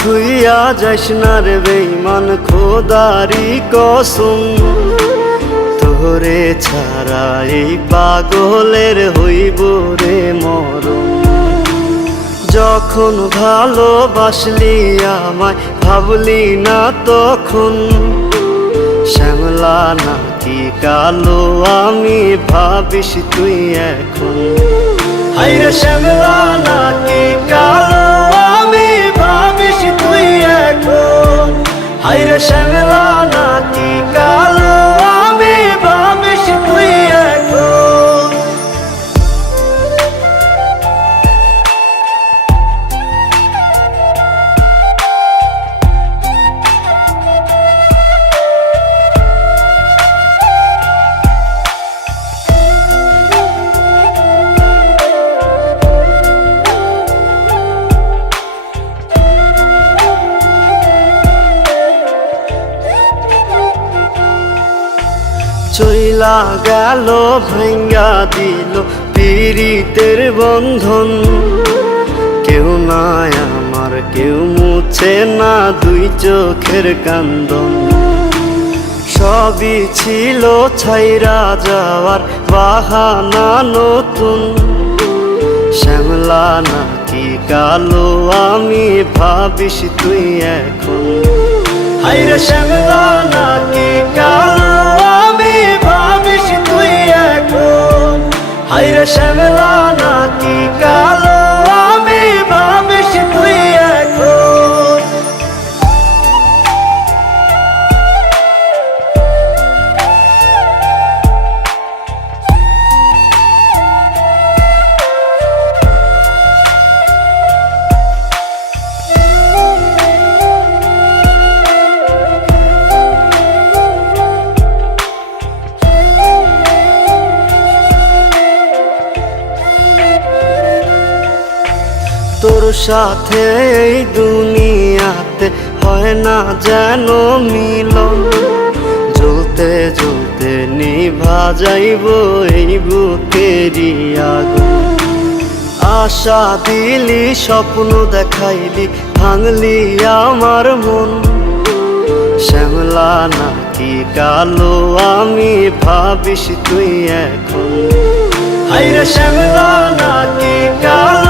থুইয়া যাইস না রে বেঈমান, খোদারি কসম। তোরে ছাড়া এই পাগলের হইব রে মরণ। যখন ভালোবাসলি আমায় ভাবলি না তখন, শ্যামলা নাকি কালো আমি ভাবিস তুই এখন। হায়রে শ্যামলা নাকি কালো আমি ভাবিস তুই এখন। হায়রে শ্যামলা নাকি কালো আমি ভাবিস তুই এখন। চইলা গেল ভাঙ্গা দিল পীড়িতের বন্ধন। কেউ নাই আমার, কেউ মুছে না দুই চোখের কান্দন। সবই ছিল ছাইরা যাওয়ার বাহানা নতুন। শ্যামলা নাকি কালো আমি ভাবিস তুই এখন। হায়রে শ্যামলা নাকি কালো আমি ভাবিস তুই এখন। হায়রে শ্যামলা নাকি কালো আমি ভাবিস তুই এখন। তোর সাথে এই দুনিয়াতে হয় না যেন মিলন। জ্বলতে জ্বলতে নিভা যাইব এই বুকেরই আগুন। আশা দিলি, স্বপ্ন দেখাইলি, ভাঙলি আমার মন। শ্যামলা নাকি কালো আমি ভাবিস তুই এখন। হায়রে শ্যামলা নাকি কালো